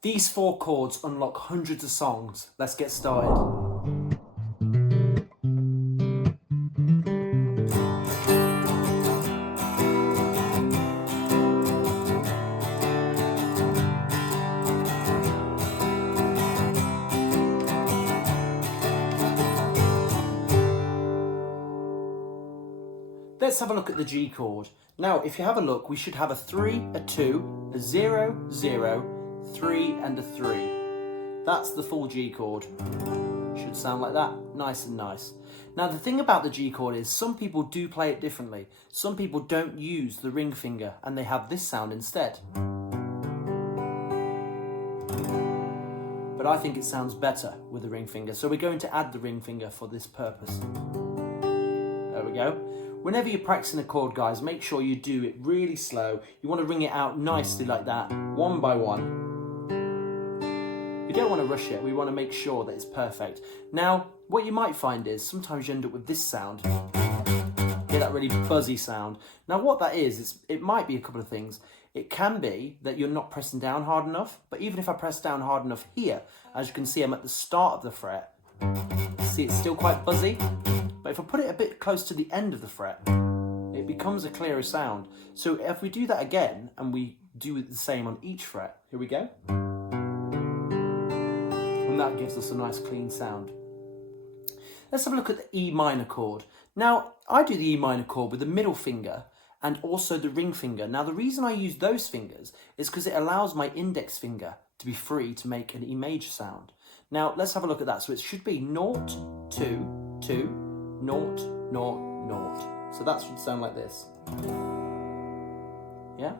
These 4 chords unlock hundreds of songs. Let's get started. Let's have a look at the G chord. Now, if you have a look, we should have a 3, a 2, a 0, 0, 3 and a 3. That's the full G chord. Should sound like that, nice and nice. Now, the thing about the G chord is some people do play it differently. Some people don't use the ring finger and they have this sound instead. But I think it sounds better with the ring finger, so we're going to add the ring finger for this purpose. There we go. Whenever you're practicing a chord, guys, make sure you do it really slow. You want to ring it out nicely like that, one by one. You don't want to rush it. We want to make sure that it's perfect. Now, what you might find is sometimes you end up with this sound. Get that really buzzy sound. Now, what that is it might be a couple of things. It can be that you're not pressing down hard enough, but even if I press down hard enough here, as you can see, I'm at the start of the fret. See, it's still quite buzzy. But if I put it a bit close to the end of the fret, it becomes a clearer sound. So if we do that again, and we do the same on each fret, here we go. And that gives us a nice clean sound. Let's have a look at the E minor chord. Now, I do the E minor chord with the middle finger and also the ring finger. Now, the reason I use those fingers is because it allows my index finger to be free to make an E major sound. Now, let's have a look at that. So it should be 0, 2, 2, 0, 0, 0. So that should sound like this. Yeah?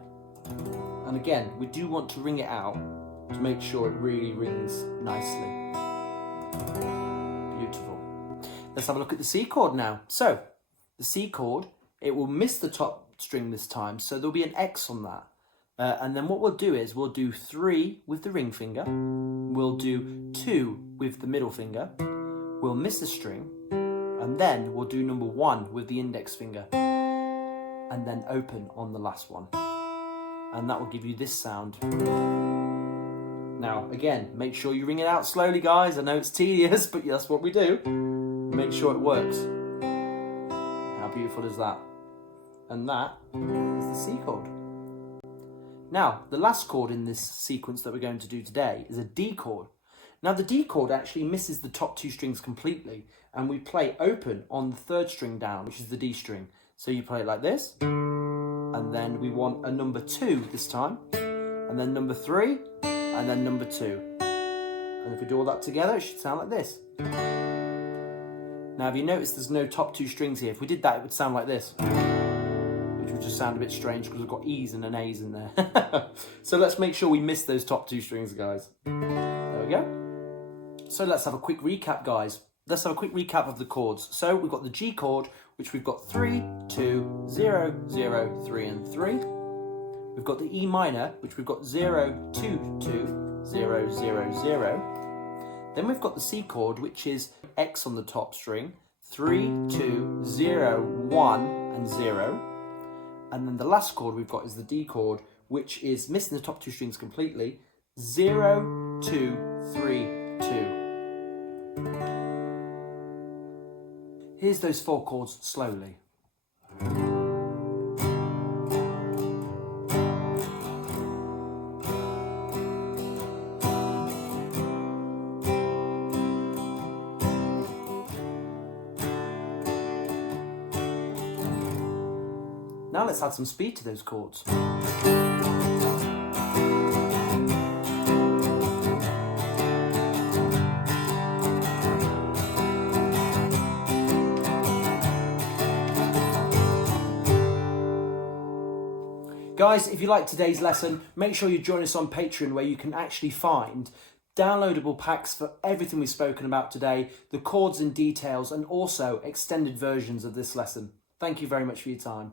And again, we do want to ring it out to make sure it really rings nicely. Beautiful. Let's have a look at the C chord now. So, the C chord, it will miss the top string this time, so there'll be an X on that. And then what we'll do is we'll do 3 with the ring finger, we'll do 2 with the middle finger, we'll miss a string, and then we'll do number 1 with the index finger, and then open on the last one. And that will give you this sound. Now, again, make sure you ring it out slowly, guys. I know it's tedious, but that's what we do. Make sure it works. How beautiful is that? And that is the C chord. Now, the last chord in this sequence that we're going to do today is a D chord. Now, the D chord actually misses the top 2 strings completely, and we play open on the 3rd string down, which is the D string. So you play it like this, and then we want a number 2 this time, and then number 3, and then number 2. And if we do all that together, it should sound like this. Now, have you noticed there's no top 2 strings here? If we did that, it would sound like this, which would just sound a bit strange because we've got E's and an A's in there. So let's make sure we miss those top 2 strings, guys. There we go. So let's have a quick recap, guys. Let's have a quick recap of the chords. So we've got the G chord, which we've got 3, 2, 0, 0, 3 and 3. We've got the E minor, which we've got 0, 2, 2, 0, 0, 0. Then we've got the C chord, which is X on the top string, 3, 2, 0, 1 and 0. And then the last chord we've got is the D chord, which is missing the top 2 strings completely, 0, 2, 3, 2. Here's those 4 chords slowly. Now let's add some speed to those chords. Guys, if you like today's lesson, make sure you join us on Patreon, where you can actually find downloadable packs for everything we've spoken about today, the chords and details, and also extended versions of this lesson. Thank you very much for your time.